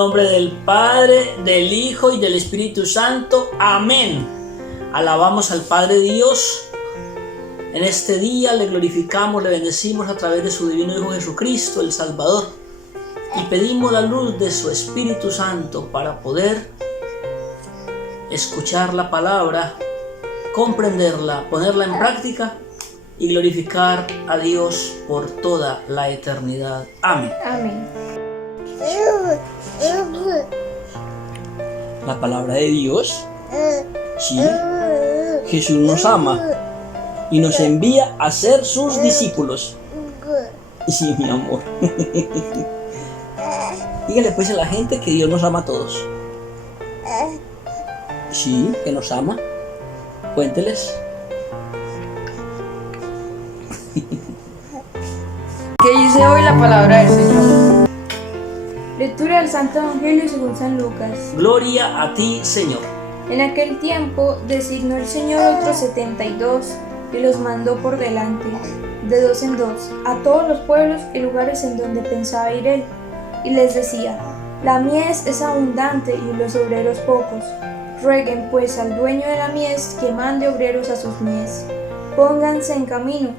nombre del Padre, del Hijo y del Espíritu Santo. Amén. Alabamos al Padre Dios. En este día le glorificamos, le bendecimos a través de su divino Hijo Jesucristo, el Salvador. Y pedimos la luz de su Espíritu Santo para poder escuchar la palabra, comprenderla, ponerla en práctica y glorificar a Dios por toda la eternidad. Amén. Amén. La palabra de Dios, sí, Jesús nos ama y nos envía a ser sus discípulos. Sí, mi amor. Dígale pues a la gente que Dios nos ama a todos. Sí, que nos ama. Cuénteles. ¿Qué dice hoy la palabra del Señor? Lectura del Santo Evangelio según San Lucas. Gloria a ti, Señor. En aquel tiempo designó el Señor otros 72 y los mandó por delante, de dos en dos, a todos los pueblos y lugares en donde pensaba ir él. Y les decía: la mies es abundante y los obreros pocos. Rueguen pues al dueño de la mies que mande obreros a sus mies. Pónganse en camino.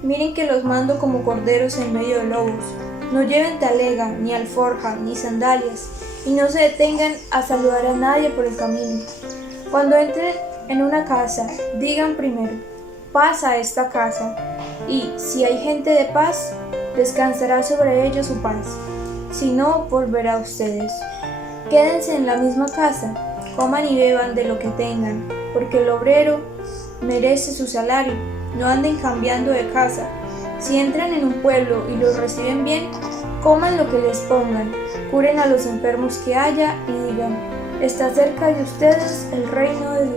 Miren que los mando como corderos en medio de lobos. No lleven talega, ni alforja, ni sandalias, y no se detengan a saludar a nadie por el camino. Cuando entren en una casa, digan primero: paz a esta casa, y si hay gente de paz, descansará sobre ellos su paz. Si no, volverá a ustedes. Quédense en la misma casa, coman y beban de lo que tengan, porque el obrero merece su salario. No anden cambiando de casa. Si entran en un pueblo y los reciben bien, coman lo que les pongan, curen a los enfermos que haya y digan: está cerca de ustedes el reino de Dios.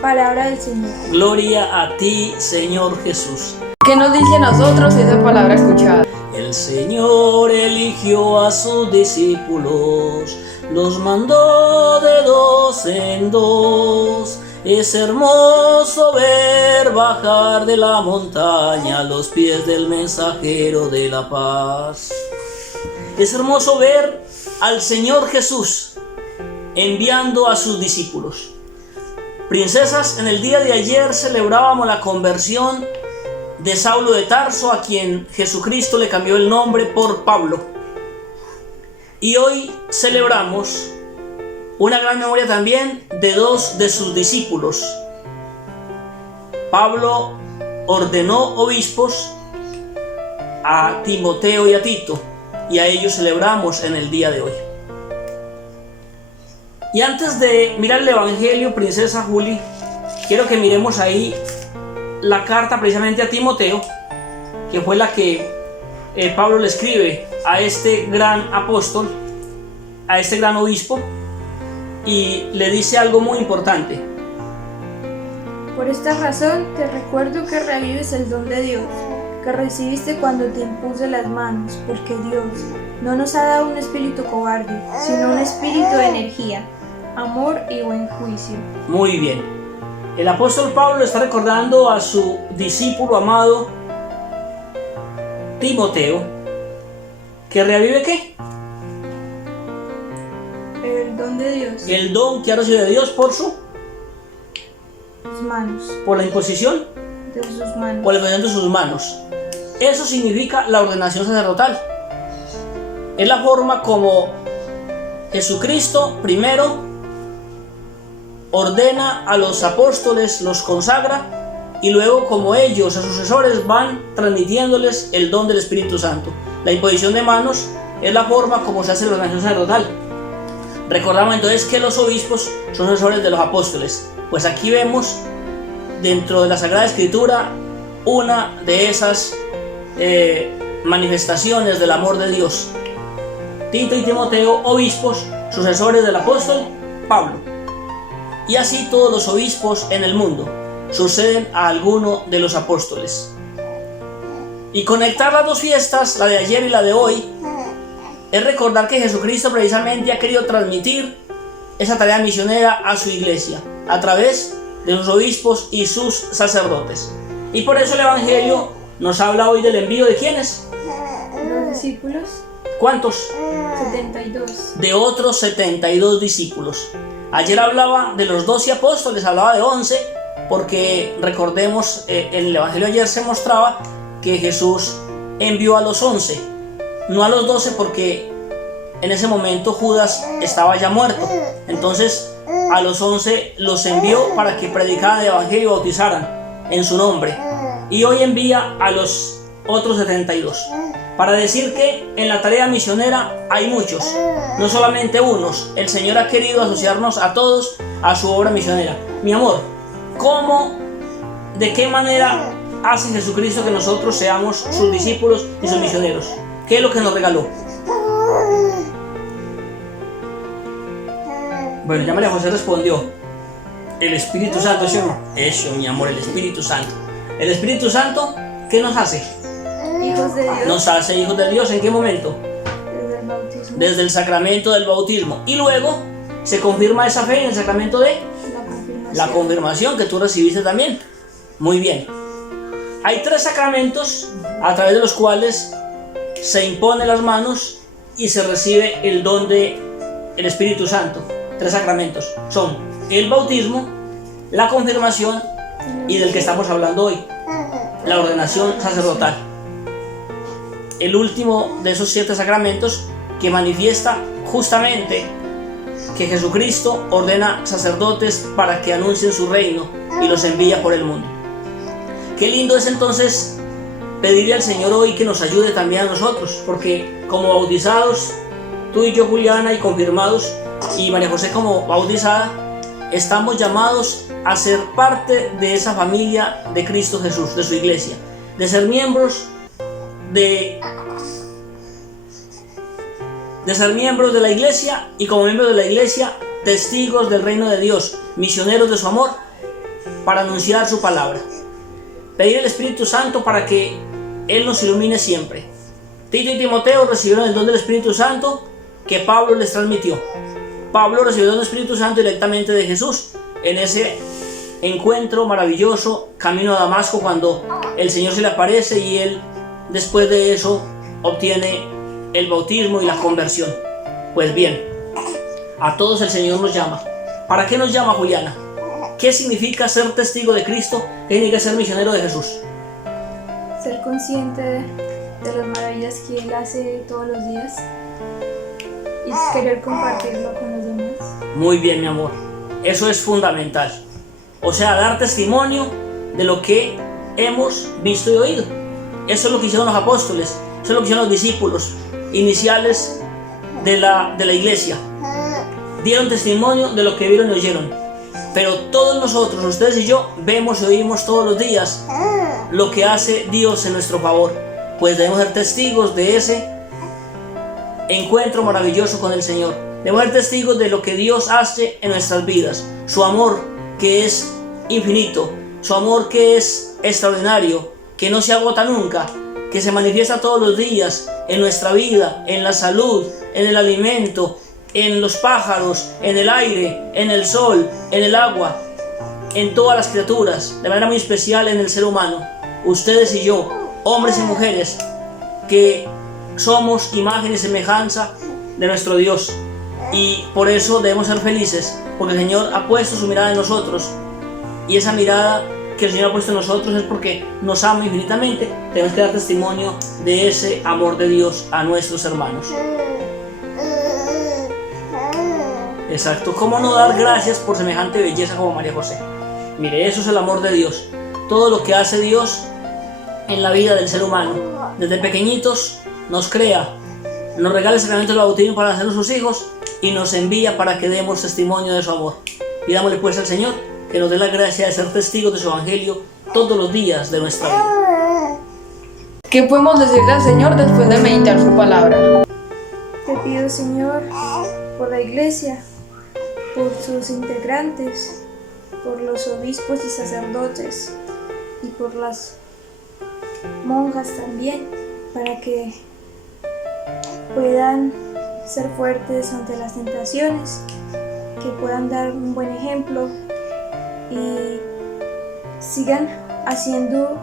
Palabra del Señor. Gloria a ti, Señor Jesús. ¿Qué nos dice a nosotros esa palabra escuchada? El Señor eligió a sus discípulos, los mandó de dos en dos. Es hermoso ver bajar de la montaña los pies del mensajero de la paz. Es hermoso ver al Señor Jesús enviando a sus discípulos. Princesas, en el día de ayer celebrábamos la conversión de Saulo de Tarso, a quien Jesucristo le cambió el nombre por Pablo. Y hoy celebramos una gran memoria también de dos de sus discípulos. Pablo ordenó obispos a Timoteo y a Tito, y a ellos celebramos en el día de hoy. Y antes de mirar el Evangelio, princesa Juli, quiero que miremos ahí la carta precisamente a Timoteo, que fue la que Pablo le escribe a este gran apóstol, a este gran obispo, y le dice algo muy importante. Por esta razón te recuerdo que revives el don de Dios, que recibiste cuando te impuse las manos, porque Dios no nos ha dado un espíritu cobarde, sino un espíritu de energía, amor y buen juicio. Muy bien. El apóstol Pablo está recordando a su discípulo amado Timoteo, que revive ¿qué? El don de Dios. El don que ha recibido de Dios por sus manos. Por la imposición De sus manos. Por la imposición de sus manos. Eso significa la ordenación sacerdotal. Es la forma como Jesucristo primero ordena a los apóstoles, los consagra, y luego como ellos, a sus sucesores, van transmitiéndoles el don del Espíritu Santo. La imposición de manos es la forma como se hace la ordenación sacerdotal. Recordamos entonces que los obispos son sucesores de los apóstoles. Pues aquí vemos dentro de la Sagrada Escritura una de esas manifestaciones del amor de Dios. Tito y Timoteo, obispos, sucesores del apóstol Pablo. Y así todos los obispos en el mundo suceden a alguno de los apóstoles. Y conectar las dos fiestas, la de ayer y la de hoy, es recordar que Jesucristo precisamente ha querido transmitir esa tarea misionera a su iglesia a través de sus obispos y sus sacerdotes. Y por eso el Evangelio nos habla hoy del envío de ¿quiénes? Los discípulos ¿Cuántos? 72. De otros 72 discípulos. Ayer hablaba de los 12 apóstoles, hablaba de 11, porque recordemos, en el Evangelio ayer se mostraba que Jesús envió a los 11, no a los 12, porque en ese momento Judas estaba ya muerto. Entonces a los 11 los envió para que predicaran el Evangelio y bautizaran en su nombre. Y hoy envía a los otros 72. Para decir que en la tarea misionera hay muchos, no solamente unos. El Señor ha querido asociarnos a todos a su obra misionera. Mi amor, ¿cómo, de qué manera hace Jesucristo que nosotros seamos sus discípulos y sus misioneros? ¿Qué es lo que nos regaló? Bueno, ya María José respondió. El Espíritu Santo, ¿sí o no? Eso, mi amor, el Espíritu Santo. El Espíritu Santo, ¿qué nos hace? Hijos de Dios. Nos hace hijos de Dios. ¿En qué momento? Desde el bautismo. Desde el sacramento del bautismo. Y luego se confirma esa fe en el sacramento de la confirmación, que tú recibiste también. Muy bien. Hay 3 sacramentos a través de los cuales se imponen las manos y se recibe el don del Espíritu Santo. 3 sacramentos son el bautismo, la confirmación y del que estamos hablando hoy, la ordenación sacerdotal. El último de esos 7 sacramentos, que manifiesta justamente que Jesucristo ordena sacerdotes para que anuncien su reino y los envía por el mundo. Qué lindo es entonces pedirle al Señor hoy que nos ayude también a nosotros, porque como bautizados, tú y yo, Juliana, y confirmados, y María José como bautizada, estamos llamados a ser parte de esa familia de Cristo Jesús, de su iglesia, de ser miembros de ser miembros de la iglesia, y como miembros de la iglesia, testigos del reino de Dios, misioneros de su amor, para anunciar su palabra. Pedir al Espíritu Santo para que Él nos ilumine siempre. Tito y Timoteo recibieron el don del Espíritu Santo que Pablo les transmitió. Pablo recibió el don del Espíritu Santo directamente de Jesús en ese encuentro maravilloso camino a Damasco, cuando el Señor se le aparece y él después de eso obtiene el bautismo y la conversión. Pues bien, a todos el Señor nos llama. ¿Para qué nos llama, Juliana? ¿Qué significa ser testigo de Cristo? ¿Qué significa ser misionero de Jesús? Ser consciente de las maravillas que Él hace todos los días y querer compartirlo con los demás. Muy bien, mi amor. Eso es fundamental. O sea, dar testimonio de lo que hemos visto y oído. Eso es lo que hicieron los apóstoles. Eso es lo que hicieron los discípulos iniciales de la iglesia. Dieron testimonio de lo que vieron y oyeron. Pero todos nosotros, ustedes y yo, vemos y oímos todos los días lo que hace Dios en nuestro favor. Pues debemos ser testigos de ese encuentro maravilloso con el Señor. Debemos ser testigos de lo que Dios hace en nuestras vidas. Su amor, que es infinito. Su amor, que es extraordinario, que no se agota nunca, que se manifiesta todos los días en nuestra vida, en la salud, en el alimento, en los pájaros, en el aire, en el sol, en el agua, en todas las criaturas, de manera muy especial en el ser humano. Ustedes y yo, hombres y mujeres, que somos imagen y semejanza de nuestro Dios, y por eso debemos ser felices, porque el Señor ha puesto su mirada en nosotros, y esa mirada que el Señor ha puesto en nosotros es porque nos ama infinitamente. Tenemos que dar testimonio de ese amor de Dios a nuestros hermanos. Exacto. ¿Cómo no dar gracias por semejante belleza como María José? Mire, eso es el amor de Dios. Todo lo que hace Dios en la vida del ser humano. Desde pequeñitos nos crea, nos regala el sacramento del bautismo para hacernos sus hijos y nos envía para que demos testimonio de su amor. Pidámosle pues al Señor que nos dé la gracia de ser testigos de su evangelio todos los días de nuestra vida. ¿Qué podemos decirle al Señor después de meditar su palabra? Te pido, Señor, por la iglesia, por sus integrantes, por los obispos y sacerdotes y por las monjas también, para que puedan ser fuertes ante las tentaciones, que puedan dar un buen ejemplo y sigan haciendo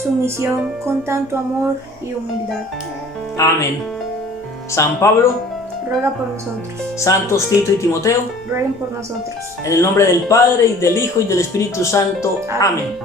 su misión con tanto amor y humildad. Amén. San Pablo, ruega por nosotros. santos Tito y Timoteo, Rueguen por nosotros. en el nombre del Padre, y del Hijo, y del Espíritu Santo. Amén.